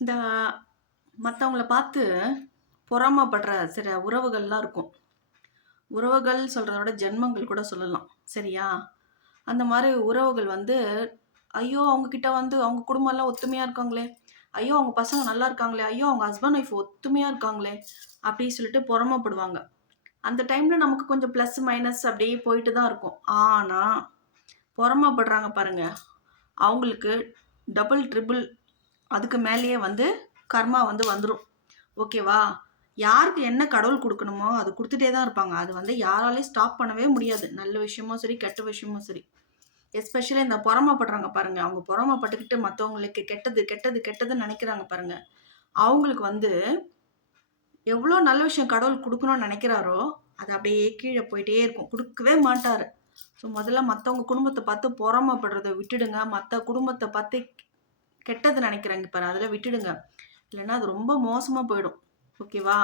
இந்த மற்றவங்கள பார்த்து பொறாமப்படுற சில உறவுகள்லாம் இருக்கும். உறவுகள் சொல்கிறத விட ஜென்மங்கள் கூட சொல்லலாம். சரியா? அந்த மாதிரி உறவுகள் வந்து ஐயோ அவங்கக்கிட்ட வந்து அவங்க குடும்பம்லாம் ஒத்துமையாக இருக்காங்களே. ஐயோ அவங்க பசங்க நல்லா இருக்காங்களே. ஐயோ அவங்க ஹஸ்பண்ட் ஒய்ஃப் ஒத்துமையாக இருக்காங்களே. அப்படின்னு சொல்லிட்டு பொறாமப்படுவாங்க. அந்த டைமில் நமக்கு கொஞ்சம் ப்ளஸ் மைனஸ் அப்படியே போயிட்டு தான் இருக்கும். ஆனால் பொறாமப்படுறாங்க பாருங்கள் அவங்களுக்கு டபுள் ட்ரிபிள் அதுக்கு மேலேயே வந்து கர்மா வந்து வந்துடும் ஓகேவா யாருக்கு என்ன கடவுள் கொடுக்கணுமோ அது கொடுத்துட்டே தான் இருப்பாங்க. அது வந்து யாராலையும் ஸ்டாப் பண்ணவே முடியாது. நல்ல விஷயமும் சரி கெட்ட விஷயமும் சரி. எஸ்பெஷலி இந்த பொறாமப்படுறாங்க பாருங்க. அவங்க பொறாமப்பட்டுக்கிட்டு மற்றவங்களுக்கு கெட்டது கெட்டது கெட்டதுன்னு நினைக்கிறாங்க பாருங்க. அவங்களுக்கு வந்து எவ்வளோ நல்ல விஷயம் கடவுள் கொடுக்கணும்னு நினைக்கிறாரோ அது அப்படியே கீழே போயிட்டே இருக்கும். கொடுக்கவே மாட்டார். ஸோ முதல்ல மற்றவங்க குடும்பத்தை பார்த்து பொறாமப்படுறதை விட்டுடுங்க. மற்ற குடும்பத்தை பார்த்து கெட்டது நினைக்கிறாங்க பாரு அதில் விட்டுடுங்க. இல்லைன்னா அது ரொம்ப மோசமாக போயிடும். ஓகேவா?